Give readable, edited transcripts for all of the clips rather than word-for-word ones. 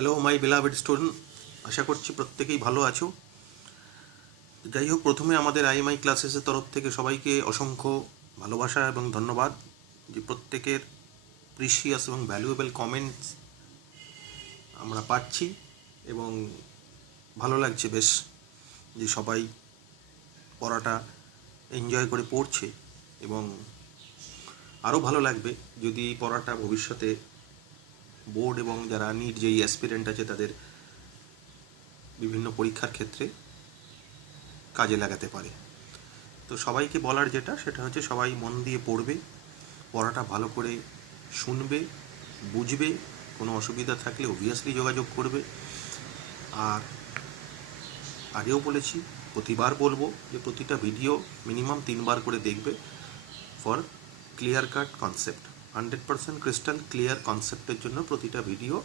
Hello my বেলাভেড student, আশা করছি প্রত্যেকেই ভালো আছো। যাই হোক, প্রথমে আমাদের আইএমআই ক্লাসেসের তরফ থেকে সবাইকে অসংখ্য ভালোবাসা এবং ধন্যবাদ যে প্রত্যেকের প্রিশিয়াস এবং ভ্যালুয়েবল কমেন্টস আমরা পাচ্ছি এবং ভালো লাগছে বেশ যে সবাই পড়াটা এনজয় করে পড়ছে। এবং আরও ভালো লাগবে যদি এই পড়াটা ভবিষ্যতে বোর্ড এবং যারা নিট যেই অ্যাসপিরেন্ট আছে তাদের বিভিন্ন পরীক্ষার ক্ষেত্রে কাজে লাগাতে পারে। তো সবাইকে বলার যেটা সেটা হচ্ছে সবাই মন দিয়ে পড়বে, পড়াটা ভালো করে শুনবে, বুঝবে, কোনো অসুবিধা থাকলে অবভিয়াসলি যোগাযোগ করবে। আর আগেও বলেছি, প্রতিবার বলবো যে প্রতিটা ভিডিও মিনিমাম 3বার করে দেখবে for clear cut concept. 100% crystal clear কনসেপ্টের জন্য প্রতিটা ভিডিও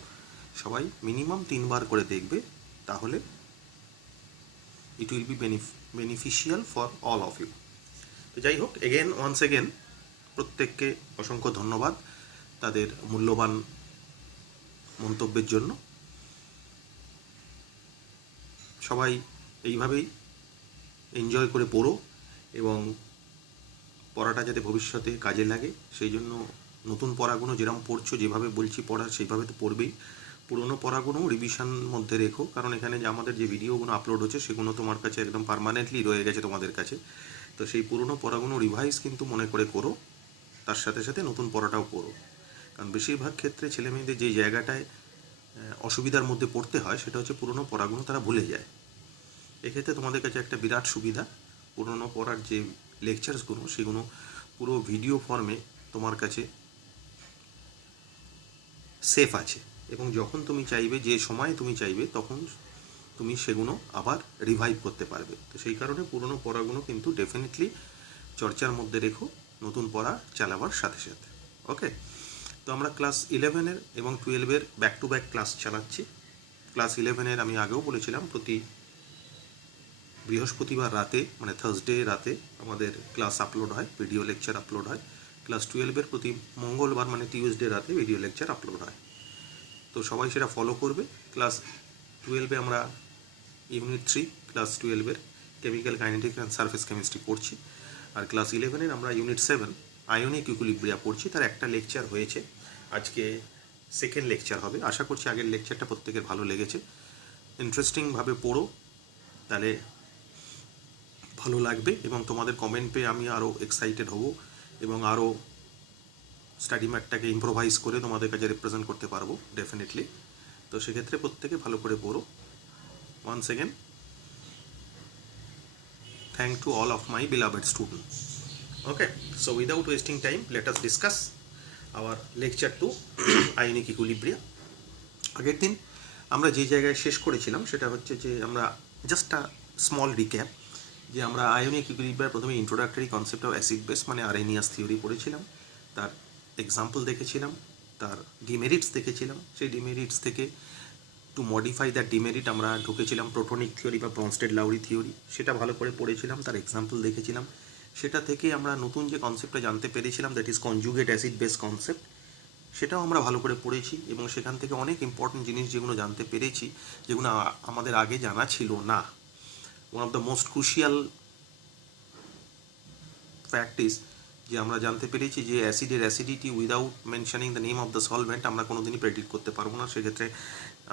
সবাই মিনিমাম 3বার করে দেখবে, তাহলে it will be beneficial for all of you. তো যাই হোক, ওয়ান্স এগেন প্রত্যেককে অসংখ্য ধন্যবাদ তাদের মূল্যবান মন্তব্যের জন্য। সবাই এইভাবেই এনজয় করে পড়ো এবং পড়াটা যাতে ভবিষ্যতে কাজে লাগে সেই জন্য নতুন পড়াগুলো যেরকম পড়ছো, যেভাবে বলছি পড়া সেইভাবে তো পড়বেই। পুরনো পড়াগুলো রিভিশন মধ্যে রেখো, কারণ এখানে যে আমাদের যে ভিডিওগুলো আপলোড হচ্ছে সেগুলো তোমার কাছে একদম পার্মানেন্টলি রয়ে গেছে তোমাদের কাছে। তো সেই পুরনো পড়াগুলো রিভাইজ কিন্তু মনে করে করো, তার সাথে সাথে নতুন পড়াটাও করো। কারণ বেশিরভাগ ক্ষেত্রে ছেলেমেয়েদের যে জায়গাটায় অসুবিধার মধ্যে পড়তে হয় সেটা হচ্ছে পুরনো পড়াগুলো তারা ভুলে যায়। এক্ষেত্রে তোমাদের কাছে একটা বিরাট সুবিধা, পুরনো পড়ার যে লেকচার্সগুলো সেগুলো পুরো ভিডিও ফর্মে তোমার কাছে সেফ আছে এবং যখন তুমি চাইবে, যে সময় তুমি চাইবে, তখন তুমি সেগুলো আবার রিভাইভ করতে পারবে। তো সেই কারণে পুরনো পড়াগুলো কিন্তু ডেফিনেটলি চর্চার মধ্যে রেখো নতুন পড়া চালাবার সাথে সাথে। ওকে, তো আমরা ক্লাস 11-এর এবং 12-এর ব্যাক টু ব্যাক ক্লাস চালাচ্ছি। ক্লাস 11-এর আমি আগেও বলেছিলাম প্রতি বৃহস্পতিবার রাতে মানে থার্সডে রাতে আমাদের ক্লাস আপলোড হয়, ভিডিও লেকচার আপলোড হয়। ক্লাস 12-এর প্রতি মঙ্গলবার মানে টিউসডে রাতে ভিডিও লেকচার আপলোড হয়। তো সবাই সেটা ফলো করবে। ক্লাস 12-এ আমরা ইউনিট 3 ক্লাস 12-এর chemical kinetics and surface chemistry পড়ছি। আর ক্লাস 11-এর আমরা ইউনিট 7 আয়নিক ইকুইলিব্রিয়া পড়ছি। তার একটা লেকচার হয়েছে, আজকে সেকেন্ড লেকচার হবে। আশা করছি আগের লেকচারটা প্রত্যেকের ভালো লেগেছে। ইন্টারেস্টিংভাবে পড়ো, তাহলে ভালো লাগবে এবং তোমাদের কমেন্ট পেয়ে আমি আরও এক্সাইটেড হব এবং আরও স্টাডি ম্যাটটাকে ইম্প্রোভাইজ করে তোমাদের কাছে রিপ্রেজেন্ট করতে পারবো ডেফিনেটলি। তো সেক্ষেত্রে প্রত্যেকে ভালো করে পড়ো। Once again thank to all of my beloved students. Okay, so without wasting time, let us discuss our lecture 2 ionic equilibria. আগের দিন আমরা যে জায়গায় শেষ করেছিলাম সেটা হচ্ছে যে আমরা জাস্ট আ স্মল রিক্যাপ, যে আমরা আয়নিক ইকুইলিব্রিয়ার প্রথমে introductory concept of acid base মানে আরএনিয়াস থিওরি পড়েছিলাম, তার এক্সাম্পল দেখেছিলাম, তার ডিমেরিটস দেখেছিলাম। সেই ডিমেরিটস থেকে টু মডিফাই দ্যাট ডিমেরিট আমরা ঢুকেছিলাম প্রোটনিক থিওরি বা ব্রনস্টেড-লাউরি থিওরি, সেটা ভালো করে পড়েছিলাম, তার এক্সাম্পল দেখেছিলাম। সেটা থেকে আমরা নতুন যে কনসেপ্টটা জানতে পেরেছিলাম, that is conjugate acid base concept, সেটাও আমরা ভালো করে পড়েছি এবং সেখান থেকে অনেক ইম্পর্টেন্ট জিনিস যেগুলো জানতে পেরেছি, যেগুলো আমাদের আগে জানা ছিল না। One of the most crucial fact is যে আমরা জানতে পেরেছি যে অ্যাসিডের acidity without mentioning the name of the solvent আমরা কোনোদিনই প্রেডিক্ট করতে পারবো না। সেক্ষেত্রে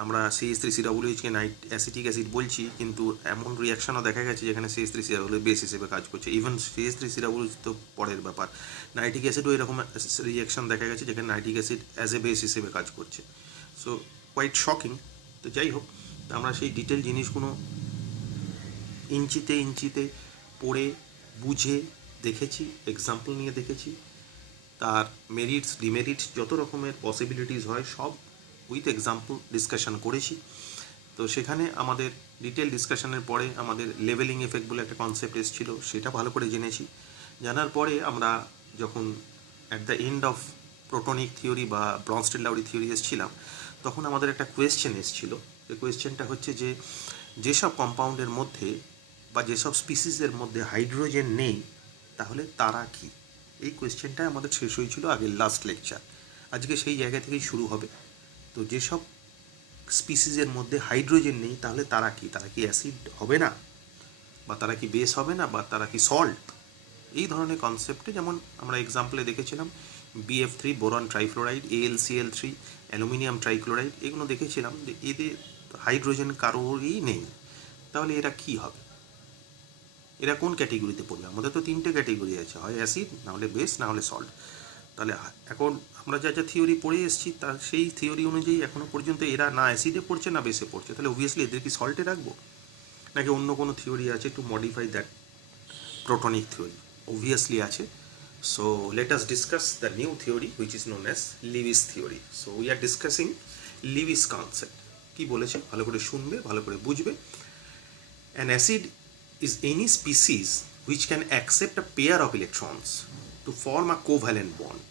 আমরা CH3COOH-কে অ্যাসিটিক অ্যাসিড বলছি, কিন্তু এমন রিয়াকশনও দেখা গেছে যেখানে CH3COOH বেস হিসেবে কাজ করছে। ইভেন CH3COOH তো পরের ব্যাপার, নাইট্রিক অ্যাসিডও এরকম রিয়াকশন দেখা গেছে যেখানে nitric acid as a base হিসেবে কাজ করছে। So quite shocking. তো যাই হোক, আমরা সেই ডিটেল জিনিসগুলো ইঞ্চিতে ইঞ্চিতে পড়ে বুঝে দেখেছি, এক্সাম্পল নিয়ে দেখেছি, তার মেরিটস ডিমেরিটস যত রকমের পসিবিলিটিস হয় সব উইথ এক্সাম্পল ডিসকাশন করেছি। তো সেখানে আমাদের ডিটেল ডিসকাশনের পরে আমাদের লেভেলিং এফেক্ট বলে একটা কনসেপ্ট এসেছিল, সেটা ভালো করে জেনেছি। জানার পরে আমরা যখন at the end of protonic theory বা ব্রনস্টেড-লাউরি থিওরি এসেছিলাম, তখন আমাদের একটা কোয়েশ্চেন এসেছিল। এই কোয়েশ্চেনটা হচ্ছে যে যেসব কম্পাউন্ডের মধ্যে বা যেসব স্পিসিসের মধ্যে হাইড্রোজেন নেই তাহলে তারা কি? এই কোয়েশ্চেনটা আমাদের শেষ হয়েছিল আগের লাস্ট লেকচার। আজকে সেই জায়গা থেকেই শুরু হবে। তো যেসব স্পিসিসের মধ্যে হাইড্রোজেন নেই, তাহলে তারা কি অ্যাসিড হবে না, বা তারা কি বেস হবে না, বা তারা কি সল্ট? এই ধরনের কনসেপ্টে, যেমন আমরা এক্সাম্পলে দেখেছিলাম BF3 boron trifluoride, AlCl3 aluminium trichloride, এগুলো দেখেছিলাম যে এদের হাইড্রোজেন কারোরই নেই। তাহলে এরা কি হবে? এরা কোন ক্যাটেগরিতে পড়বে? আমাদের তো 3টে ক্যাটেগরি আছে, হয় অ্যাসিড, না হলে বেস, না হলে সল্ট। তাহলে এখন আমরা যা যা থিওরি পড়ে এসেছি তার সেই থিওরি অনুযায়ী এখনও পর্যন্ত এরা না অ্যাসিডে পড়ছে না বেসে পড়ছে, তাহলে অবভিয়াসলি এদের কি সল্টে রাখবো, নাকি অন্য কোনো থিওরি আছে to modify that protonic theory? Obviously আছে. So let us discuss the new theory which is known as Lewis theory. So we are discussing Lewis concept. কি বলেছে ভালো করে শুনবে, ভালো করে বুঝবে। An acid is any species which can accept a pair of electrons to form a covalent bond.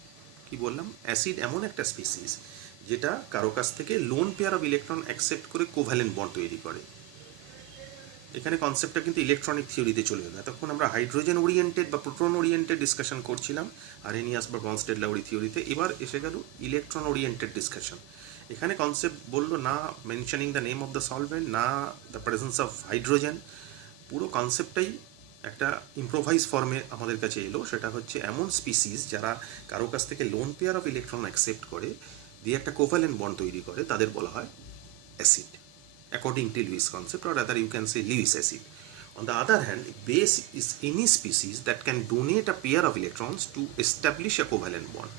কি বললাম? অ্যাসিড এমন একটা স্পিসিস যেটা কারো কাছ থেকে loan pair of electron accept করে কোভ্যালেন্ট বন্ড তৈরি করে। এখানে কনসেপ্টটা কিন্তু ইলেকট্রনিক থিওরিতে চলে গেল। তখন আমরা হাইড্রোজেন ওরিয়েন্টেড বা প্রোটন ওরিয়েন্টেড ডিসকাশন করছিলাম আরেনিয়াস বা ব্রনস্টেড-লাউরি থিওরিতে। এবার এসে গেল ইলেকট্রন ওরিয়েন্টেড ডিসকাশন। এখানে কনসেপ্ট বললো না mentioning the name of the solvent, না দ্য প্রেজেন্স অফ হাইড্রোজেন, পুরো কনসেপ্টটাই একটা ইম্প্রোভাইজ ফর্মে আমাদের কাছে এলো। সেটা হচ্ছে এমন স্পিসিস যারা কারো কাছ থেকে loan pair of electron accept করে দিয়ে একটা কোভ্যালেন্ট বন্ড তৈরি করে, তাদের বলা হয় acid, according to Lewis concept, or rather you can say Lewis acid. On the other hand, base is any species that can donate a pair of electrons to establish a covalent bond.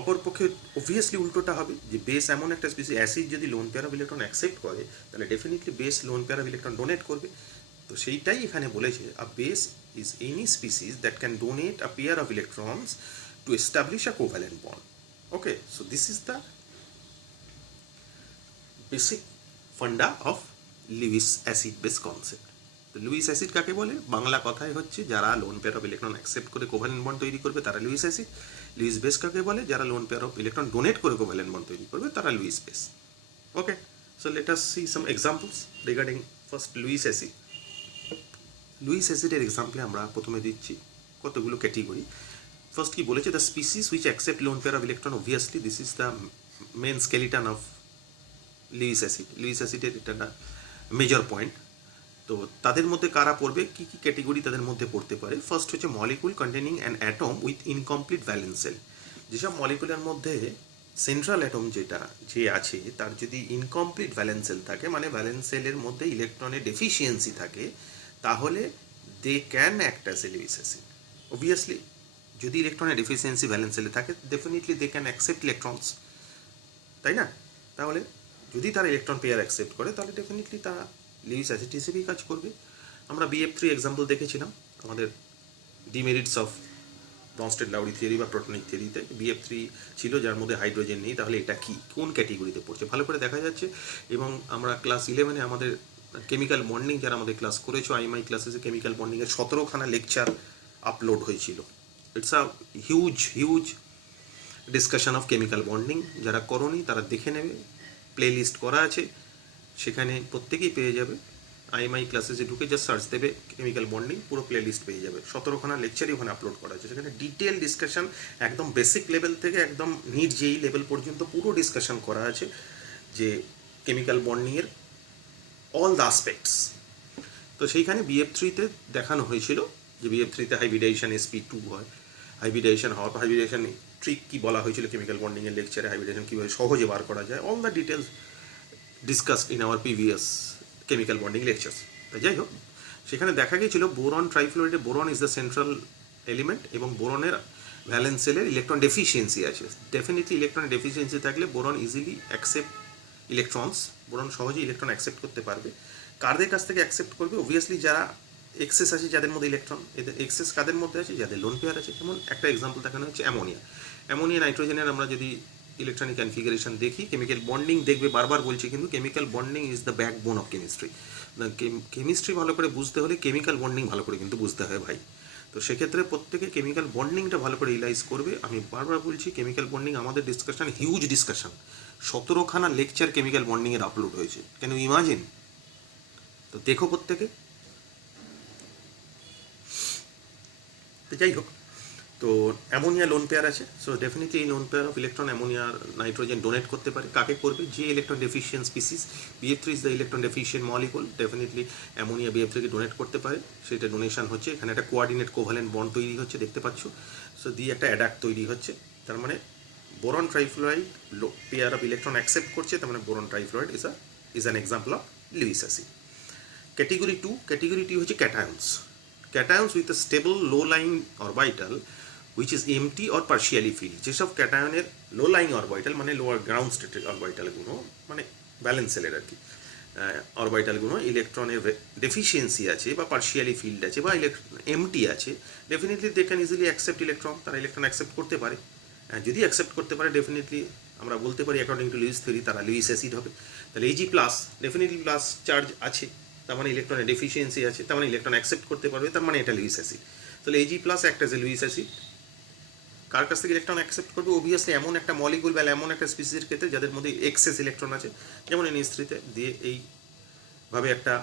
অপরপক্ষে obviously উল্টোটা হবে, যে base এমন একটা species, acid যদি lone pair of electron accept করে তাহলে definitely base lone pair of electron donate করবে। তো সেইটাই এখানে বলেছে, a base is any species that can donate a pair of electrons to establish a covalent bond. Okay, so this is the basic funda of Lewis acid base concept. তো Lewis acid কাকে বলে? বাংলা কথায় হচ্ছে যারা lone pair of electron accept করে covalent bond তৈরি করবে তারা লুইস অ্যাসিড। লুইস বেস কাকে বলে? যারা lone pair of electron donate করে কোভ্যালেন্ট বন্ড তৈরি করবে তারা Lewis base. Okay, so let us see some examples regarding first Lewis acid. Lewis অ্যাসিডের এক্সাম্পলে আমরা প্রথমে দিচ্ছি কতগুলো ক্যাটেগরি। ফার্স্ট কি বলেছে? The species which accept lone pair of electron, obviously this is the main skeleton of Lewis acid. Lewis অ্যাসিডের এটা একটা মেজর পয়েন্ট। তো তাদের মধ্যে কারা পড়বে, কী কী ক্যাটেগরি তাদের মধ্যে পড়তে পারে? ফার্স্ট হচ্ছে molecule containing an atom with incomplete valence shell. যেসব মলিকুলের মধ্যে সেন্ট্রাল অ্যাটম যে আছে তার যদি ইনকমপ্লিট ভ্যালেন্স সেল থাকে, মানে ভ্যালেন্স সেলের মধ্যে ইলেকট্রনের ডেফিসিয়েন্সি থাকে, তাহলে they can act as a Lewis acid. Obviously যদি ইলেকট্রনের ডেফিসিয়েন্সি ভ্যালেন্স সেলে থাকে definitely they can accept electrons, তাই না? তাহলে যদি তারা ইলেকট্রন পেয়ার অ্যাকসেপ্ট করে তাহলে ডেফিনেটলি তারা লুইস অ্যাসিড হিসেবেই কাজ করবে। আমরা BF3 এক্সাম্পল দেখেছিলাম আমাদের ডিমেরিটস অফ ব্রনস্টেড-লাউরি থিওরি বা প্রোটনিক থিওরিতে। BF3 ছিল যার মধ্যে হাইড্রোজেন নেই, তাহলে এটা কি কোন ক্যাটেগরিতে পড়ছে ভালো করে দেখা যাচ্ছে। এবং আমরা ক্লাস 11-এ আমাদের কেমিক্যাল বন্ডিং, যারা আমাদের ক্লাস করেছো IMI ক্লাসেসে, কেমিক্যাল বন্ডিংয়ের 17খানা লেকচার আপলোড হয়েছিল। It's a huge discussion of chemical bonding. যারা করোনি তারা দেখে নেবে, প্লে লিস্ট করা আছে, সেখানে প্রত্যেকেই পেয়ে যাবে। IMI ক্লাসেসে ঢুকে জাস্ট সার্চ দেবে কেমিক্যাল বন্ডিং, পুরো প্লে লিস্ট পেয়ে যাবে। 17খানা লেকচারই ওখানে আপলোড করা আছে। সেখানে ডিটেল ডিসকাশন একদম বেসিক লেভেল থেকে একদম নিট যেই লেভেল পর্যন্ত পুরো ডিসকাশন করা আছে যে কেমিক্যাল বন্ডিংয়ের অল দ্য আসপেক্টস। তো সেইখানে BF3-তে দেখানো হয়েছিল যে BF3-তে হাইব্রিডাইজেশন sp2 হয়, হাইব্রিডাইজেশন ট্রিক কী বলা হয়েছিল কেমিক্যাল বন্ডিংয়ের লেকচারে, হাইব্রিডাইজেশন কীভাবে সহজে বার করা যায়, all the details discussed in our previous chemical bonding lectures. যাই হোক, সেখানে দেখা গিয়েছিল বোরন ট্রাইফ্লোরাইডে boron is the central element এবং বোরনের ভ্যালেন্স সেলের ইলেকট্রন ডেফিসিয়েন্সি আছে। ডেফিনেটলি ইলেকট্রন ডেফিসিয়েন্সি থাকলে boron easily accept electrons, boron সহজে ইলেকট্রন অ্যাকসেপ্ট করতে পারবে। কারদের কাছ থেকে অ্যাকসেপ্ট করবে? অবভিয়াসলি যারা এক্সেস আছে যাদের মধ্যে ইলেকট্রন, এদের এক্সেস কাদের মধ্যে আছে? যাদের লোন পেয়ার আছে। যেমন একটা এক্সাম্পল দেখানো হচ্ছে অ্যামোনিয়া নাইট্রোজেনের আমরা যদি ইলেকট্রনিক কনফিগারেশন দেখি, কেমিক্যাল বন্ডিং দেখবে, বারবার বলছি কিন্তু chemical bonding is the backbone of chemistry. Chemistry ভালো করে বুঝতে হলে কেমিক্যাল বন্ডিং ভালো করে কিন্তু বুঝতে হয় ভাই। তো সেক্ষেত্রে প্রত্যেকে কেমিক্যাল বন্ডিংটা ভালো করে রিয়েলাইজ করবে। আমি বারবার বলছি কেমিক্যাল বন্ডিং আমাদের ডিসকাশন, হিউজ ডিসকাশন, 17খানা লেকচার কেমিক্যাল বন্ডিংয়ের আপলোড হয়েছে। Can you imagine? তো দেখো প্রত্যেকে। তো যাই হোক, তো অ্যামোনিয়া লোন পেয়ার আছে, সো ডেফিনেটলি এই lone pair of electron ammonia nitrogen donate করতে পারে। কাকে করবে? যে electron deficient species, BF3 is the electron deficient molecule, definitely ammonia BF3 কে ডোনেট করতে পারে। সেটা ডোনেশন হচ্ছে, এখানে একটা কোয়ার্ডিনেট কোভ্যালেন্ট বন্ড তৈরি হচ্ছে, দেখতে পাচ্ছ। সো দিয়ে একটা অ্যাডাক্ট তৈরি হচ্ছে, তার মানে boron trifluoride pair of electron accept করছে, তার মানে boron trifluoride is an example of Lewis acid. Category 2 হচ্ছে cations. Cations with a stable low lying orbital which is empty or partially filled। যেসব ক্যাটায়নের লো লাইং অরবিটাল মানে lower ground স্টেটের অরবিটালগুলো, মানে ব্যালেন্স সেলের আর কি অরবিটালগুলো ইলেকট্রনের ডেফিসিয়েন্সি আছে বা পার্শিয়ালি ফিল্ড আছে বা এমটি আছে, definitely they can easily accept electron, তারা ইলেকট্রন অ্যাকসেপ্ট করতে পারে। যদি অ্যাকসেপ্ট করতে পারে ডেফিনেটলি আমরা বলতে পারি অ্যাকর্ডিং টু লুইস থিওরি তারা লুইস অ্যাসিড হবে। তাহলে Ag plus definitely plus charge আছে, তার মানে ইলেকট্রনের ডেফিসিয়েন্সি আছে, তার মানে ইলেকট্রন অ্যাকসেপ্ট করতে পারবে, তার মানে এটা লুইস অ্যাসিড। তাহলে Ag প্লাস একটা যে লুইস অ্যাসিড কার কাছ থেকে ইলেকট্রন অ্যাকসেপ্ট করবে? অবভিয়াসলি এমন একটা মলিকুল বা এমন একটা স্পিসিসের ক্ষেত্রে যাদের মধ্যে এক্সেস ইলেকট্রন আছে, যেমন NH3-তে দিয়ে এইভাবে একটা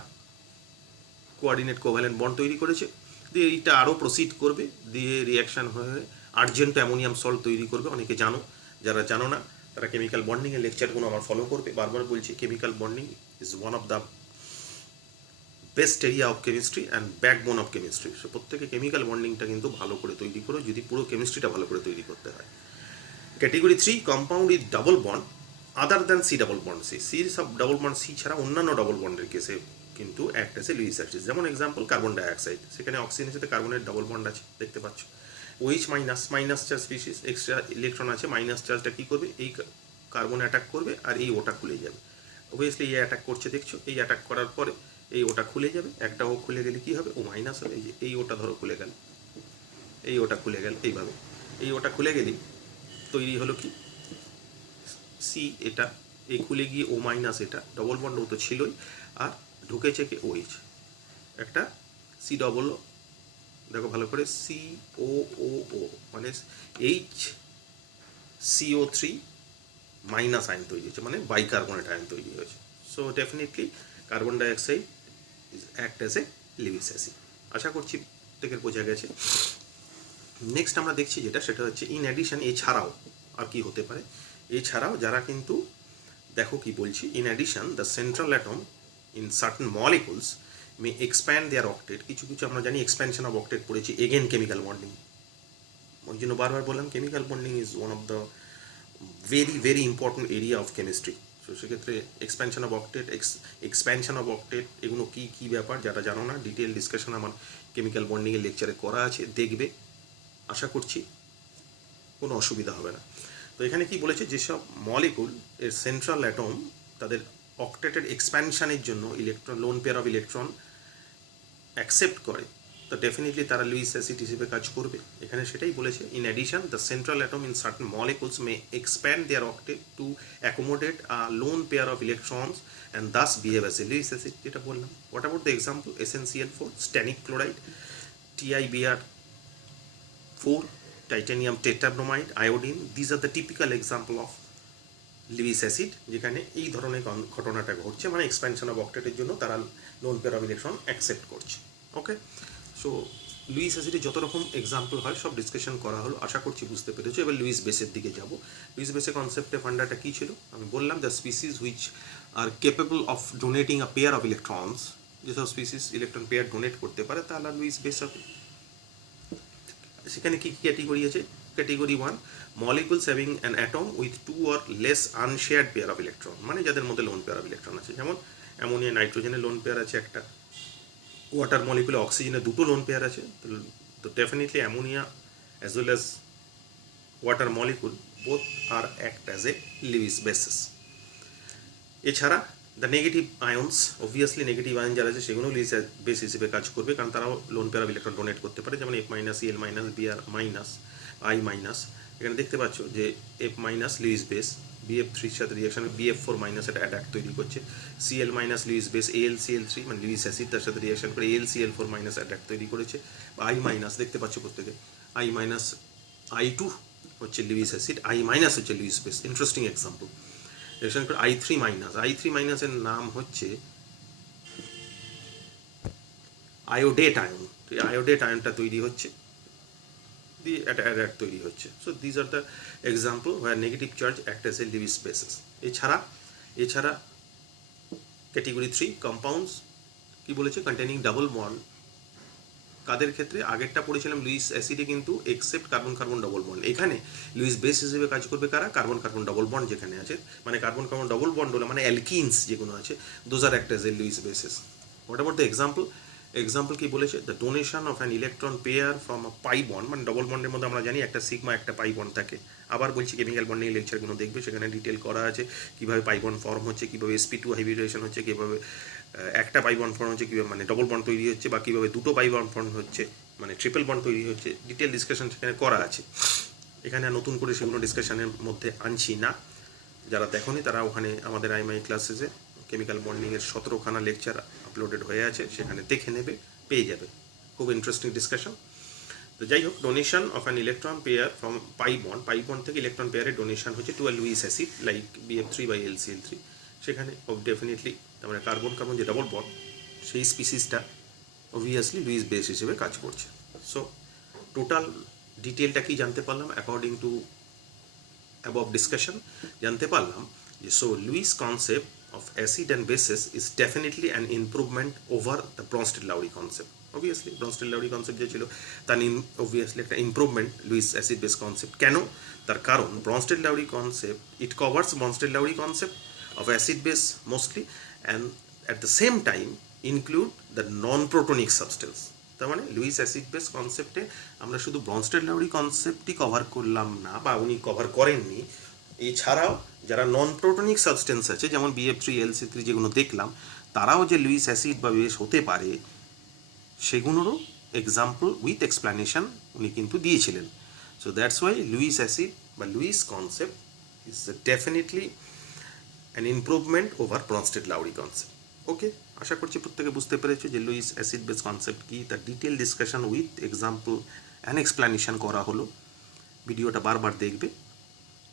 কোয়ার্ডিনেট কোভ্যালেন্ট বন্ড তৈরি করেছে, দিয়ে এইটা আরও প্রসিড করবে, দিয়ে রিয়াকশান হয়ে আর্জেন্ট অ্যামোনিয়াম সল্ট তৈরি করবে। অনেকে জানো, যারা জানো না তারা কেমিক্যাল বন্ডিংয়ের লেকচারগুলো আমার ফলো করবে। বারবার বলছি chemical bonding is one of the best area of chemistry and backbone of chemistry. So প্রত্যেকে কেমিক্যাল বন্ডিংটা কিন্তু ভালো করে তৈরি করো যদি পুরো কেমিস্ট্রিটা ভালো করে তৈরি করতে হয়। Category 3 compound with double bond other than C double bond C. সির সব ডাবল বন্ড সি ছাড়া অন্যান্য ডাবল বন্ডের কেসে কিন্তু অ্যাক্ট আছে লুইস অ্যাসিড। যেমন এক্সাম্পল কার্বন ডাইঅক্সাইড, সেখানে অক্সিজেনের সাথে কার্বনের ডাবল বন্ড আছে, দেখতে পাচ্ছ। OH minus, minus charge species, extra electron আছে, মাইনাস চার্জটা কী করবে? এই কার্বনে অ্যাটাক করবে আর এই ওটা খুলে যাবে। অবভিয়াসলি এই অ্যাটাক করছে, দেখছো, এই অ্যাটাক করার পরে এই ওটা খুলে যাবে, একটা ও খুলে গেলে কী হবে? ও মাইনাস হবে। এই যে এই ওটা ধরো খুলে গেল, এই ওটা খুলে গেল, এইভাবে এই ওটা খুলে গেলেই তৈরি হলো কি? সি, এটা এই খুলে গিয়ে ও মাইনাস, এটা ডবল বন্ড ও তো ছিলই, আর ঢুকেছে কি OH, একটা সি ডবল, দেখো ভালো করে, COOO মানে HCO3 মাইনাস আয়ন তৈরি হয়েছে, মানে বাইকার্বনেট আয়ন তৈরি হয়েছে। So definitely carbon dioxide act as a Lewis acid. আশা করছি থেকে বোঝা গেছে। নেক্সট আমরা দেখছি যেটা, সেটা হচ্ছে ইন অ্যাডিশন, এছাড়াও আর কি হতে পারে? এছাড়াও যারা কিন্তু, দেখো কি বলছি, in addition the central atom in certain molecules may expand their octet. কিছু কিছু আমরা জানি এক্সপ্যানশন অফ অক্টেট পড়েছি, এগেন কেমিক্যাল বন্ডিং। ওই জন্য বারবার বললাম chemical bonding is one of the very very important area of chemistry. তো সেক্ষেত্রে এক্সপ্যানশন অফ অক্টেট এগুলো কী কী ব্যাপার, যারা জানো না, ডিটেল ডিসকাশন আমার কেমিক্যাল বন্ডিংয়ের লেকচারে করা আছে, দেখবে। আশা করছি কোনো অসুবিধা হবে না। তো এখানে কি বলেছে, যেসব মলিকুল এর সেন্ট্রাল অ্যাটম তাদের অক্টেটের এক্সপ্যানশনের জন্য electron, loan pair of electron accept করে, তো ডেফিনেটলি তারা লুইস অ্যাসিড হিসেবে কাজ করবে। এখানে সেটাই বলেছে, in addition the central atom in certain molecules may expand their octet to accommodate a lone pair of electrons and thus behave as a Lewis acid, যেটা বললাম। What about the example? SnCl4, stannic chloride, TiBr4, titanium tetrabromide, iodine. This are the typical example of Lewis acid, যেখানে এই ধরনের ঘটনাটা ঘটছে, মানে expansion of অক্টেটের জন্য তারা loan pair of electron accept করছে। ওকে, সো লুইস অ্যাসিডের যত রকম এক্সাম্পল হয় সব ডিসকাশন করা হলো, আশা করছি বুঝতে পেরেছো। এবার লুইস বেসের দিকে যাব। লুইস বেসের কনসেপ্টে ফান্ডাটা কী ছিল আমি বললাম, the species which are capable of donating a pair of electrons. যেসব স্পিসিস ইলেকট্রন পেয়ার ডোনেট করতে পারে তাহলে লুইস বেস হবে। সেখানে কী কী ক্যাটেগরি আছে? Category 1, molecules having an atom with 2 or less unshared pair of electron, মানে যাদের মধ্যে লোন পেয়ার অফ ইলেকট্রন আছে। যেমন অ্যামোনিয়া নাইট্রোজেনের লোন পেয়ার আছে একটা, ওয়াটার মলিকুলে অক্সিজেনের 2টো লোন পেয়ার আছে। তো definitely ammonia as well as water molecule both are act as a Lewis bases. এছাড়া the negative ions, obviously negative ion যারা আছে সেগুলো লুইস বেস হিসেবে কাজ করবে, কারণ তারাও loan pair of electron donate করতে পারে। যেমন F-, Cl-, Br-, I-। এখানে দেখতে পাচ্ছ যে F- লুইস বেস, BF3 সাথে রিয়াকশন BF4- একটা অ্যাডাক্ট তৈরি করছে। Cl- লুইস বেস AlCl3 মানে লুইস অ্যাসিড, তার সাথে রিয়াকশন করে AlCl4- অ্যাডাক্ট তৈরি করেছে। বা I- দেখতে পাচ্ছ প্রত্যেকে, I-, I2 হচ্ছে লুইস অ্যাসিড, I- হচ্ছে Luis base. Interesting example. Reaction করে I3- এর নাম হচ্ছে আয়োডেট আয়ন। তো এই আয়োডেট আয়নটা তৈরি হচ্ছে দিয়ে একটা অ্যাডার তৈরি হচ্ছে। So these are the example where negative charge act as A Lewis basis. এছাড়া ক্যাটেগরি 3 কম্পাউন্ডস কি বলেছে, কন্টেনিং ডাবল বন্ড। কাদের ক্ষেত্রে? আগেরটা পড়েছিলাম লুইস অ্যাসিডে কিন্তু except carbon carbon double bond. এখানে লুইস বেস হিসেবে কাজ করবে কারা? কার্বন কার্বন ডবল বন্ড যেখানে আছে, মানে কার্বন কার্বন ডবল বন্ড হলে মানে অ্যালকিনস যেগুলো আছে, those are act as a Lewis bases. What about the example কি বলেছে? The donation of an electron pair from a pi bond, মানে ডবল বন্ডের মধ্যে আমরা জানি একটা সিগমা একটা পাই বন্ড থাকে। আবার বলছি কেমিক্যাল বন্ডিং লেকচারগুলো দেখবে, সেখানে ডিটেল করা আছে কীভাবে পাই বন্ড ফর্ম হচ্ছে, কীভাবে sp2 হাইব্রিডেশন হচ্ছে, কীভাবে একটা পাই বন্ড ফর্ম হচ্ছে, কীভাবে মানে ডবল বন্ড তৈরি হচ্ছে, বা কীভাবে দুটো পাই বন্ড ফর্ম হচ্ছে, মানে ট্রিপল বন্ড তৈরি হচ্ছে। ডিটেল ডিসকাশন সেখানে করা আছে। এখানে নতুন করে সেগুলো ডিসকাশনের মধ্যে আনছি না। যারা দেখোনি তারা ওখানে আমাদের আইএমআই ক্লাসেসে কেমিক্যাল বন্ডিংয়ের 17খানা লেকচার আপলোডেড হয়ে আছে, সেখানে দেখে নেবে, পেয়ে যাবে। খুব ইন্টারেস্টিং ডিসকাশন। তো যাই হোক, donation of an electron pair from pi bond থেকে ইলেকট্রন পেয়ারের ডোনেশন হচ্ছে to a Luis acid like BF3/LCl3। সেখানে ডেফিনেটলি তার মানে কার্বন কার্বন যে ডবল বন্ড, সেই স্পিসিসটা অবভিয়াসলি লুইস বেস হিসেবে কাজ করছে। সো টোটাল ডিটেলটা কি জানতে পারলাম? অ্যাকর্ডিং টু অ্যাবভ ডিসকাশন জানতে পারলাম যে Lewis concept of acid and bases is definitely an improvement over the Bronsted-Lowry concept. Obviously Bronsted-Lowry concept যে ছিল তার obviously একটা improvement Lewis acid base concept। কেন? তার কারণ Bronsted-Lowry concept it covers Bronsted-Lowry concept of acid base mostly and at the same time include the non-protonic substance। তার মানে Luis acid base কনসেপ্টে আমরা শুধু Bronsted-Lowry কনসেপ্টই কভার করলাম না, বা উনি কভার করেননি, এছাড়াও যারা নন প্রোটনিক সাবস্টেন্স আছে যেমন BF3/LC3 যেগুলো দেখলাম, তারাও যে লুইস অ্যাসিড বা বেস হতে পারে সেগুলোরও এক্সাম্পল উইথ এক্সপ্লানেশন উনি কিন্তু দিয়েছিলেন। So that's why Lewis acid বা Lewis concept is definitely an improvement over Bronsted-Lowry concept. Okay, আশা করছি প্রত্যেকে বুঝতে পেরেছে যে লুইস অ্যাসিড বেস কনসেপ্ট কি, তার detail discussion with example and explanation করা হলো। ভিডিওটা বারবার দেখবে,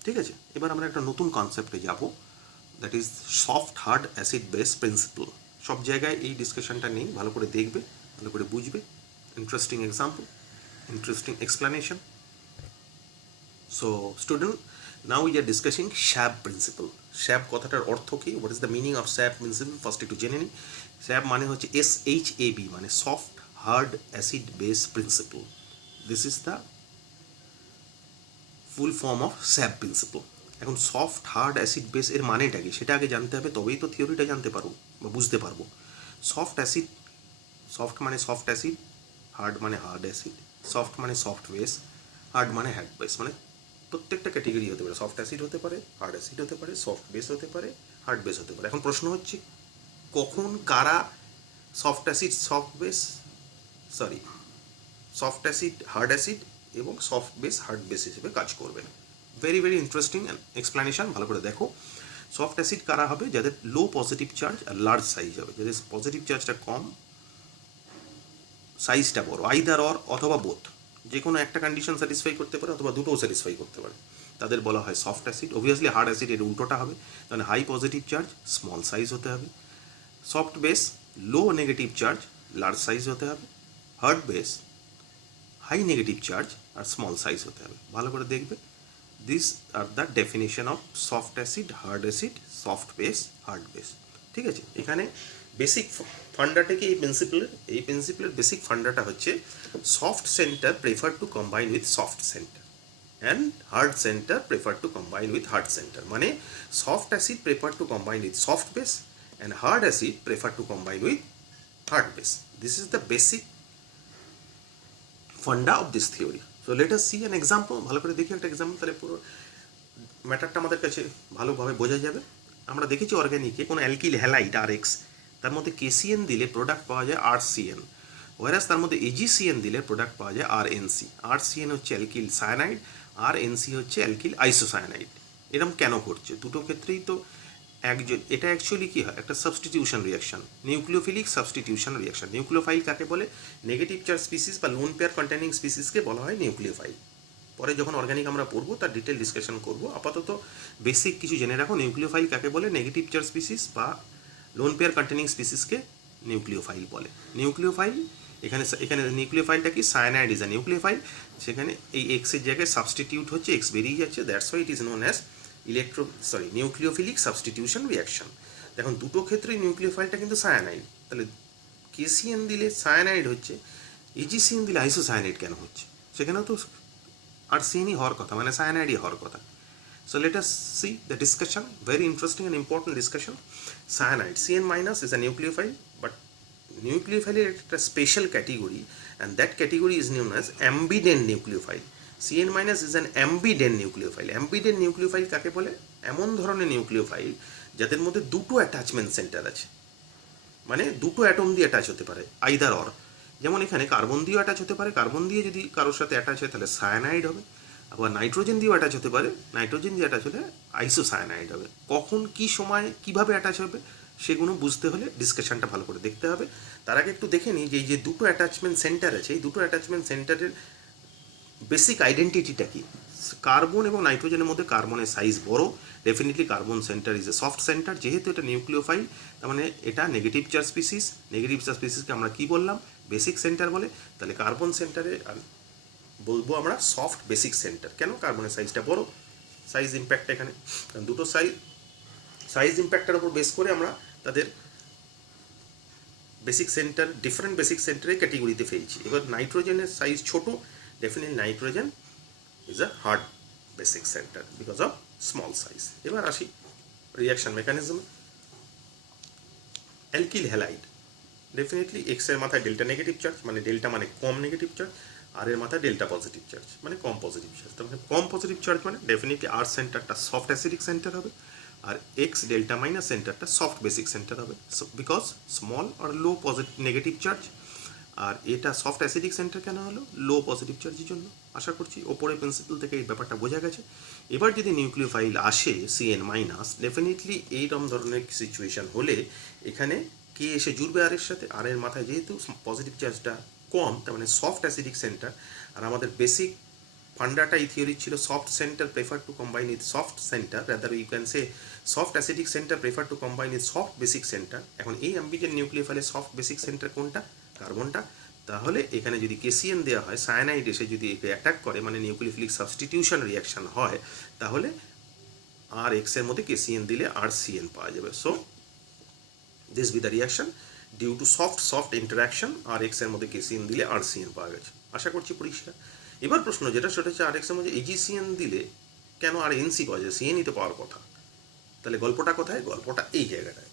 ঠিক আছে? এবার আমরা একটা নতুন কনসেপ্টে যাব, that is soft hard acid base principle. সব জায়গায় এই ডিসকাশনটা নেই, ভালো করে দেখবে, ভালো করে বুঝবে। Interesting example, interesting explanation. So student, now we are discussing SHAB principle. SHAB কথাটার অর্থ কি? What is the meaning of SHAB principle? First একটু জেনে নিই। স্যাব মানে হচ্ছে SHAB, মানে soft hard acid base principle. This is the full form of SHAB principle. এখন সফট হার্ড অ্যাসিড বেস এর মানেটা কি সেটা আগে জানতে হবে, তবেই তো থিওরিটা জানতে পারবো বা বুঝতে পারবো। সফট অ্যাসিড, সফট মানে সফট অ্যাসিড, হার্ড মানে হার্ড অ্যাসিড, সফট মানে সফট বেস, হার্ড মানে হার্ড বেস, মানে প্রত্যেকটা ক্যাটেগরি হতে পারে। সফট অ্যাসিড হতে পারে, হার্ড অ্যাসিড হতে পারে, সফট বেস হতে পারে, হার্ড বেস হতে পারে। এখন প্রশ্ন হচ্ছে কখন কারা soft acid soft base soft acid hard acid এবং সফট বেস হার্ড বেস হিসেবে কাজ করবে। ভেরি ভেরি ইন্টারেস্টিং এক্সপ্লানেশন, ভালো করে দেখো। সফট অ্যাসিড কারা হবে? যাদের লো পজিটিভ চার্জ আর লার্জ সাইজ হবে, যাদের পজিটিভ চার্জটা কম, সাইজটা বড়, আইদার অর অথবা বোথ, যে কোনো একটা কন্ডিশন স্যাটিসফাই করতে পারে অথবা দুটোও স্যাটিসফাই করতে পারে, তাদের বলা হয় soft acid. Obviously hard acid এর উল্টোটা হবে, মানে high positive charge small size হতে হবে। Soft base low negative charge large size হতে হবে। Hard base high negative charge আর স্মল সাইজ হতে হবে। ভালো করে দেখবে, this are the definition of soft acid, hard acid, soft base, hard base. ঠিক আছে, এখানে বেসিক ফান্ডাটা কি এই প্রিন্সিপলের বেসিক ফান্ডাটা হচ্ছে soft centre prefer to combine with soft centre and hard centre prefer to combine with hard centre. মানে soft acid prefer to combine with soft base and hard acid prefer to combine with hard base. This is the basic funda of this theory. So let us see an example. ভালো করে দেখি একটা example, তাহলে পুরো ম্যাটারটা আমাদের কাছে ভালোভাবে বোঝা যাবে। আমরা দেখেছি অর্গ্যানিকে কোনো অ্যালকিল হ্যালাইড RX, তার মধ্যে KCN দিলে প্রোডাক্ট পাওয়া যায় RCN, ওয়ারাস তার মধ্যে AgCN দিলে প্রোডাক্ট পাওয়া যায় RNC। RCN হচ্ছে অ্যালকিল সায়ানাইড, RNC হচ্ছে অ্যালকিল আইসোসায়ানাইড। এরকম কেন ঘটছে? দুটো ক্ষেত্রেই তো এটা অ্যাকচুয়ালি কী হয়? একটা substitution reaction, nucleophilic substitution reaction. Nucleophile কাকে বলে? নেগেটিভ চার্জ স্পিসিস বা লোন পেয়ার কন্টেনিং স্পিসিসকে বলা হয় নিউক্লিওফাইল। পরে যখন অর্গানিক আমরা পড়বো তার ডিটেল ডিসকাশন করব। আপাতত বেসিক কিছু জেনে রাখো, নিউক্লিওফাইল কাকে বলে? নেগেটিভ চার্জ স্পিসিস বা লোন পেয়ার কন্টেনিং স্পিসিসকে নিউক্লিওফাইল বলে। নিউক্লিওফাইল এখানে এখানে নিউক্লিওফাইলটা কি, সায়ানাইড ইজ আ নিউক্লিওফাইল, সেখানে এই এক্সের জায়গায় সাবস্টিটিউট হচ্ছে, এক্স বেরিয়ে যাচ্ছে, that's why it is known as nucleophilic substitution reaction. দেখুন দুটো ক্ষেত্রেই নিউক্লিওফাইলটা কিন্তু সায়ানাইড, তাহলে কেসিএন দিলে সায়ানাইড হচ্ছে, এজিসিএন দিলে আইসোসায়ানাইড কেন হচ্ছে? সেখানেও তো আর সিএনই হওয়ার কথা, মানে সায়ানাইডই হওয়ার কথা। So let us see the discussion, very interesting and important discussion. Cyanide, Cn minus is a nucleophile, but nucleophile is a special category, and that category is known as ambident nucleophile. Cn minus is an ambident nucleophile. Ambident nucleophile কাকে বলে? এমন ধরনের nucleophile যাদের মধ্যে দুটো attachment centre আছে, মানে দুটো অ্যাটম দিয়ে অ্যাটাচ হতে পারে, আইদার অর। যেমন এখানে কার্বন দিয়েও অ্যাটাচ হতে পারে, কার্বন দিয়ে যদি কারোর সাথে অ্যাটাচ হয় তাহলে সায়ানাইড হবে, আবার নাইট্রোজেন দিয়েও অ্যাটাচ হতে পারে, নাইট্রোজেন দিয়ে অ্যাটাচ হলে আইসোসায়ানাইড হবে। কখন কী সময় কীভাবে অ্যাটাচ হবে সেগুলো বুঝতে হলে ডিসকাশনটা ভালো করে দেখতে হবে। তার আগে একটু দেখে নিই যে এই যে দুটো অ্যাটাচমেন্ট সেন্টার আছে, এই দুটো অ্যাটাচমেন্ট সেন্টারের বেসিক আইডেন্টিটিটা কি। কার্বন এবং নাইট্রোজেনের মধ্যে কার্বনের সাইজ বড়, definitely carbon centre is a soft centre, যেহেতু এটা নিউক্লিওফাইল তার মানে এটা negative charge species, negative charge স্পিসিসকে আমরা কী বললাম, বেসিক সেন্টার বলে। তাহলে কার্বন সেন্টারে বলবো আমরা সফট বেসিক সেন্টার। কেন? কার্বনের সাইজটা বড়, সাইজ ইম্প্যাক্ট এখানে, কারণ দুটো সাইজ ইম্প্যাক্টের উপর বেস করে আমরা তাদের বেসিক সেন্টার ডিফারেন্ট বেসিক সেন্টারের ক্যাটেগরিতে ফেলছি। এবার নাইট্রোজেনের সাইজ ছোট, definitely nitrogen is a hard basic centre because of small size. এবার আসি reaction mechanism. Alkyl halide, definitely x এর মাথায় ডেল্টা নেগেটিভ চার্জ, মানে ডেল্টা মানে কম নেগেটিভ চার্জ, আর এর মাথায় ডেল্টা পজিটিভ চার্জ মানে কম পজিটিভ চার্জ। তার কম পজিটিভ চার্জ মানে ডেফিনেটলি আর সেন্টারটা সফট অ্যাসিডিক সেন্টার হবে, আর এক্স ডেল্টা মাইনাস সেন্টারটা সফট বেসিক সেন্টার হবে, বিকজ স্মল আর লো পজিটিভ নেগেটিভ চার্জ। আর এটা সফট অ্যাসিডিক সেন্টার কেন হলো? লো পজিটিভ চার্জের জন্য। আশা করছি ওপরে প্রিন্সিপাল থেকে এই ব্যাপারটা বোঝা গেছে। এবার যদি নিউক্লিওফাইল আসে সিএন মাইনাস, ডেফিনেটলি এইরকম ধরনের সিচুয়েশন হলে এখানে কে এসে জুড়বে আর এর সাথে, আর এর মাথায় যেহেতু পজিটিভ চার্জটা কম, তার মানে সফট অ্যাসিডিক সেন্টার। আর আমাদের বেসিক ফান্ডাটা এই থিওরি ছিল soft centre prefer to combine with soft centre, rather you can say soft acidic centre prefer to combine with soft basic centre. এখন এই অ্যাম্বিজেন্ট নিউক্লিওফাইলের সফট বেসিক সেন্টার কোনটা? কার্বনটা। তাহলে এখানে যদি কেসিএন দেওয়া হয়, সায়ানাইড এসে যদি একে অ্যাটাক করে, মানে নিউক্লিওফিলিক সাবস্টিটিউশন রিয়াকশন হয়, তাহলে আর এক্স এর মধ্যে কেসিএন দিলে আর সিএন পাওয়া যাবে। So this be the reaction due to soft interaction, আর এক্স এর মধ্যে কেসিএন দিলে আর সিএন পাওয়া গেছে। আশা করছি পরিষ্কার। এবার প্রশ্ন যেটা সেটা হচ্ছে আর এক্স এর মধ্যে এজিসিএন দিলে কেন আর এনসি পাওয়া যায়? সিএনই তো পাওয়ার কথা। তাহলে গল্পটা কোথায়? গল্পটা এই জায়গাটায়।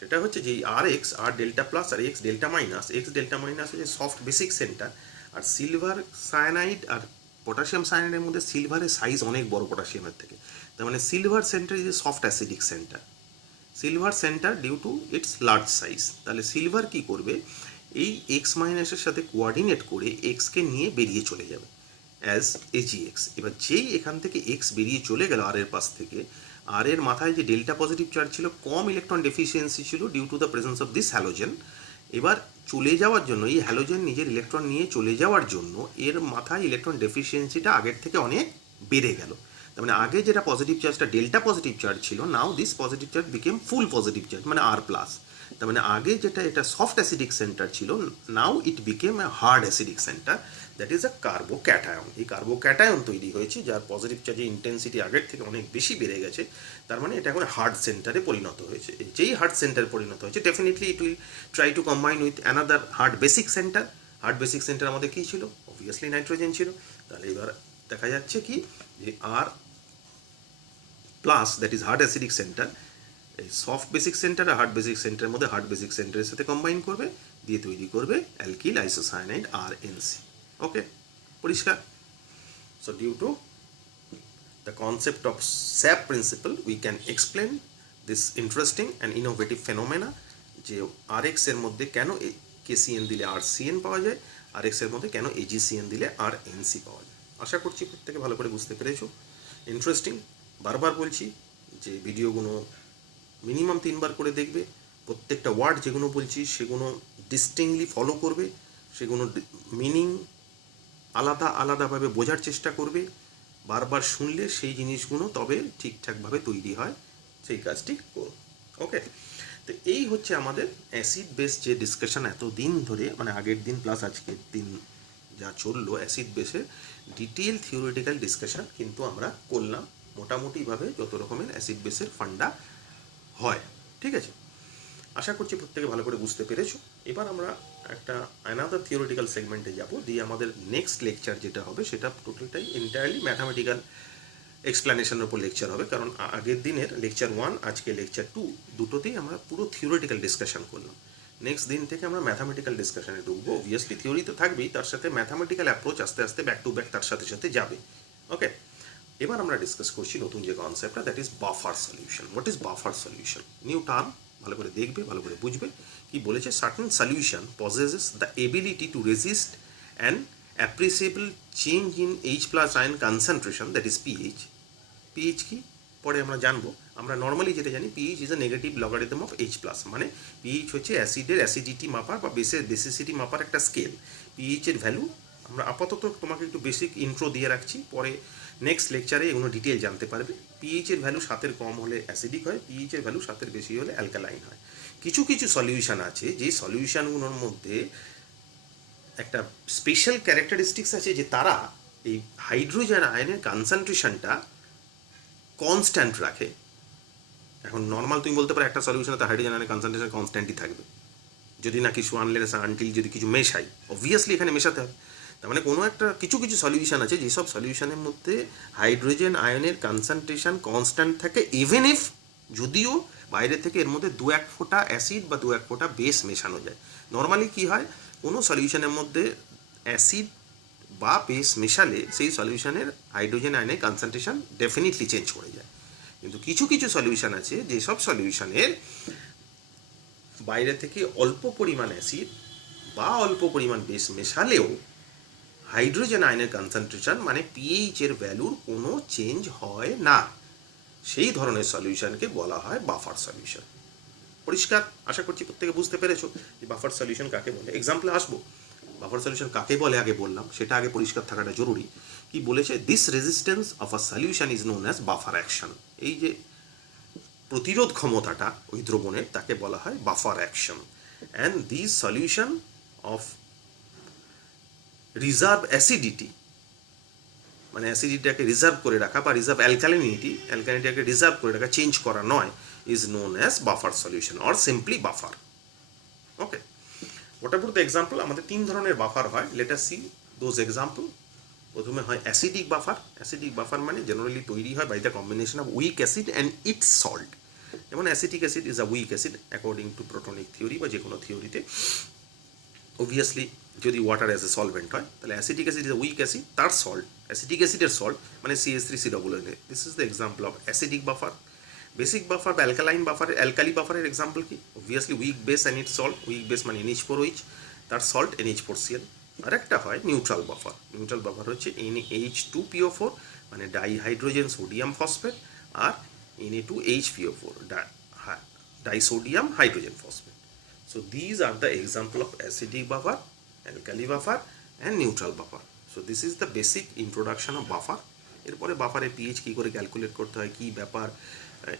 সেটা হচ্ছে যে R X R delta plus আর X delta minus, X delta minus হচ্ছে সফট বেসিক সেন্টার, আর সিলভার সায়ানাইড আর পটাশিয়াম সায়ানাইডের মধ্যে সিলভারের সাইজ অনেক বড় পটাশিয়ামের থেকে। তার মানে silver centre is a soft acidic centre, silver centre due to its large size. তাহলে সিলভার কি করবে? এই এক্স মাইনাসের সাথে কোঅর্ডিনেট করে এক্সকে নিয়ে বেরিয়ে চলে যাবে অ্যাজ এজিএক্স। এবার যেই এখান থেকে এক্স বেরিয়ে চলে গেল আর এর পাশ থেকে, আর এর মাথায় যে ডেল্টা পজিটিভ চার্জ ছিল, কম ইলেকট্রন ডেফিসিয়েন্সি ছিল due to the presence of this halogen. এবার চলে যাওয়ার জন্য এই হ্যালোজেন নিজের ইলেকট্রন নিয়ে চলে যাওয়ার জন্য এর মাথায় ইলেকট্রন ডেফিসিয়েন্সিটা আগের থেকে অনেক বেড়ে গেল। তার মানে আগে যেটা পজিটিভ চার্জটা ডেল্টা পজিটিভ চার্জ ছিল, now this positive charge became full positive charge মানে আর প্লাস। তার মানে আগে যেটা এটা সফট অ্যাসিডিক সেন্টার ছিল, now it became a hard acidic centre, that is a carbocation. এই কার্বোক্যাটায়ন তৈরি হয়েছে যার পজিটিভ চার্জের ইন্টেন্সিটি আগের থেকে অনেক বেশি বেড়ে গেছে। তার মানে এটা এখন হার্ড সেন্টারে পরিণত হয়েছে। যেই হার্ড সেন্টারে পরিণত হয়েছে, definitely it will try to combine with another hard basic centre. Hard basic centre আমাদের কী ছিল? অবভিয়াসলি নাইট্রোজেন ছিল। তাহলে এবার দেখা যাচ্ছে কি যে আর plus that is hard acidic centre, এই সফট বেসিক সেন্টার আর হার্ড বেসিক সেন্টারের মধ্যে হার্ড বেসিক সেন্টারের সাথে কম্বাইন করবে, দিয়ে তৈরি করবে অ্যালকিল আইসোসায়ানাইড আর এনসি। ওকে, পরিষ্কার? So due to the concept of SAP principle we can explain this interesting and innovative phenomena যে RX এর মধ্যে কেন KCN দিলে RCN পাওয়া যায়, RX এর মধ্যে কেন AGCN দিলে RNC পাওয়া যায়। আশা করছি প্রত্যেকে ভালো করে বুঝতে পেরেছো। ইন্টারেস্টিং, বারবার বলছি যে ভিডিওগুলো মিনিমাম 3 বার করে দেখবে, প্রত্যেকটা ওয়ার্ড যেগুলো বলছি সেগুলো ডিস্টিংলি ফলো করবে, সেগুলো মিনিং আলাদা আলাদাভাবে বোঝার চেষ্টা করবে। বারবার শুনলে সেই জিনিসগুলো তবে ঠিকঠাকভাবে তৈরি হয়, সেই কাজটি করো। ওকে, তো এই হচ্ছে আমাদের অ্যাসিড বেস যে ডিসকাশন এত দিন ধরে, মানে আগের দিন প্লাস আজকের দিন যা চললো, অ্যাসিড বেসের ডিটেল থিওরিটিক্যাল ডিসকাশন কিন্তু আমরা করলাম মোটামুটিভাবে যত রকমের অ্যাসিড বেসের ফান্ডা হয়। ঠিক আছে, আশা করছি প্রত্যেকে ভালো করে বুঝতে পেরেছো। এবার আমরা একটা অ্যানাদার থিওরিটিক্যাল সেগমেন্টে যাব, দিয়ে আমাদের নেক্সট লেকচার যেটা হবে সেটা টোটালটাই এন্টায়ারলি ম্যাথামেটিক্যাল এক্সপ্লানেশনের উপর লেকচার হবে। কারণ আগের দিনের লেকচার 1 আজকে লেকচার 2 দুটোতেই আমরা পুরো থিওরিটিক্যাল ডিসকাশন করলাম। নেক্সট দিন থেকে আমরা ম্যাথামেটিক্যাল ডিসকাশনে ঢুকবো। অবভিয়াসলি থিওরি তো থাকবেই, তার সাথে ম্যাথামেটিক্যাল অ্যাপ্রোচ আস্তে আস্তে ব্যাক টু ব্যাক তার সাথে সাথে যাবে। ওকে, এবার আমরা ডিসকাস করছি নতুন যে কনসেপ্টটা, that is buffer solution. What is buffer solution? New term, ভালো করে দেখবে, ভালো করে বুঝবে। কি বলেছে? Certain solution possesses the ability to resist an appreciable change in H+ ion concentration, that is pH. PH কি পরে আমরা জানবো। আমরা নর্মালি যেটা জানি, pH is a negative logarithm of H+। মানে পিএইচ হচ্ছে অ্যাসিডের অ্যাসিডিটি মাপার বা বেসের বেসিসিটি মাপার একটা স্কেল। পিএইচের ভ্যালু আমরা আপাতত তোমাকে একটু বেসিক ইন্ট্রো দিয়ে রাখছি, পরে নেক্সট লেকচারে এগুলো ডিটেল জানতে পারবে। পিএইচের ভ্যালু 7-এর কম হলে অ্যাসিডিক হয়, পিএইচের ভ্যালু 7-এর বেশি হলে অ্যালকালাইন হয়। কিছু কিছু সলিউশন আছে যে সলিউশনগুলোর মধ্যে একটা স্পেশাল ক্যারেক্টারিস্টিক্স আছে, যে তারা এই হাইড্রোজেন আয়নের কনসেন্ট্রেশনটা কনস্ট্যান্ট রাখে। এখন নর্মাল তুমি বলতে পারো একটা সলিউশনে তো হাইড্রোজেন আয়নের কনসেন্ট্রেশন কনস্ট্যান্টই থাকবে, যদি না কিছু আনলেস আনটিল যদি কিছু মেশাই, অবভিয়াসলি এখানে মেশাতে হবে। তার মানে কোনো একটা কিছু কিছু সলিউশন আছে যেসব সলিউশনের মধ্যে হাইড্রোজেন আয়নের কনসেন্ট্রেশন কনস্ট্যান্ট থাকে, ইভেন ইফ যদিও বাইরে থেকে এর মধ্যে 2-1 ফোঁটা অ্যাসিড বা 2-1 ফোঁটা বেস মেশানো যায়। নর্মালি কী হয়, কোনো সলিউশনের মধ্যে অ্যাসিড বা বেস মেশালে সেই সলিউশনের হাইড্রোজেন আয়নের কনসেন্ট্রেশন ডেফিনেটলি চেঞ্জ করে যায়। কিন্তু কিছু কিছু সলিউশন আছে যেসব সলিউশনের বাইরে থেকে অল্প পরিমাণ অ্যাসিড বা অল্প পরিমাণ বেস মেশালেও হাইড্রোজেন আয়নের কনসেন্ট্রেশন মানে পিএইচ এর ভ্যালুর কোনো চেঞ্জ হয় না। সেই ধরনের সলিউশনকে বলা হয় বাফার সলিউশন। পরিষ্কার? আশা করছি প্রত্যেকে বুঝতে পেরেছো যে বাফার সলিউশন কাকে বলে। এক্সাম্পলে আসবো, বাফার সলিউশন কাকে বলে আগে বললাম, সেটা আগে পরিষ্কার থাকাটা জরুরি। কি বলেছে? This resistance of a solution is known as buffer action. এই যে প্রতিরোধ ক্ষমতাটা ওই দ্রবণের, তাকে বলা হয় buffer action. And this solution of reserve acidity, মানে অ্যাসিডিটিটাকে রিজার্ভ করে রাখা, বা রিজার্ভ অ্যালকালিনিটিটাকে রিজার্ভ করে রাখা, চেঞ্জ করা নয়, is known as buffer solution or simply buffer. Okay, what about the example? আমাদের 3 ধরনের বাফার হয়। Let us see those example. প্রথমে হয় অ্যাসিডিক বাফার। অ্যাসিডিক বাফার মানে জেনারেলি তৈরি হয় by the combination of weak acid and its salt. যেমন acetic acid is a weak acid according to protonic theory বা যে কোনো থিওরিতে। অবভিয়াসলি যদি ওয়াটার অ্যাজ এ সলভেন্ট হয়, তাহলে acetic acid is a weak acid, তার সল্ট অ্যাসিটিক অ্যাসিডের সল্ট মানে CH3COONA। This is the example of acidic buffer. Basic buffer বা অ্যালকালাইন বাফার, অ্যালকালি বাফারের এক্সাম্পল কি? Obviously week base and its salt. Week base মানে NH4OH, তার salt NH4Cl। আর একটা হয় neutral buffer. Neutral buffer হচ্ছে NH2PO4 মানে dihydrogen sodium phosphate, আর Na2HPO4 disodium hydrogen phosphate. So these are the example of acidic buffer, alkali buffer and neutral buffer. So this is the basic introduction of buffer. এরপরে বাফারের pH কী করে calculate করতে হয়, কী ব্যাপার,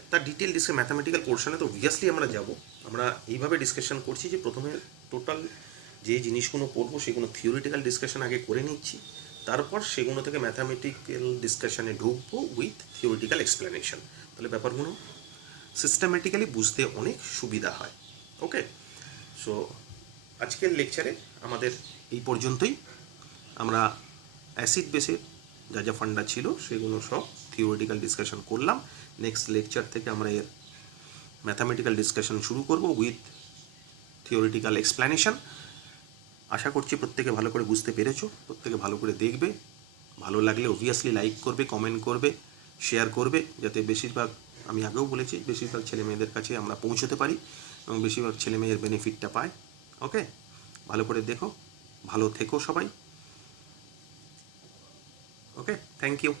তার detail discuss mathematical পোর্শনে তো obviously আমরা যাব। আমরা এইভাবে ডিসকাশন করছি যে প্রথমে টোটাল যে জিনিসগুলো পড়বো সেগুলো থিওরিটিক্যাল ডিসকাশন আগে করে নিচ্ছি, তারপর সেগুলো থেকে ম্যাথামেটিক্যাল ডিসকাশনে ঢুকবো উইথ থিওরিটিক্যাল এক্সপ্লেনেশন। তাহলে ব্যাপারগুলো সিস্টেমেটিক্যালি বুঝতে অনেক সুবিধা হয়। ওকে, সো আজকের লেকচারে আমাদের এই পর্যন্তই। আমরা অ্যাসিড বেসের যা যা ফান্ডা ছিল সেগুলো সব থিওরিটিক্যাল ডিসকাশন করলাম। নেক্সট লেকচার থেকে আমরা এর ম্যাথামেটিক্যাল ডিসকাশন শুরু করব উইথ থিওরিটিক্যাল এক্সপ্লেনেশন। আশা করছি প্রত্যেকে ভালো করে বুঝতে পেরেছো, প্রত্যেকে ভালো করে দেখবে। ভালো লাগলে অবভিয়াসলি লাইক করবে, কমেন্ট করবে, শেয়ার করবে, যাতে বেশিরভাগ, আমি আগেও বলেছি, বেশিরভাগ ছেলে মেয়েদের কাছে আমরা পৌঁছতে পারি এবং বেশিরভাগ ছেলে মেয়ের বেনিফিটটা পায়। ওকে, ভালো করে দেখো, ভালো থেকো সবাই। ওকে, থ্যাংক ইউ।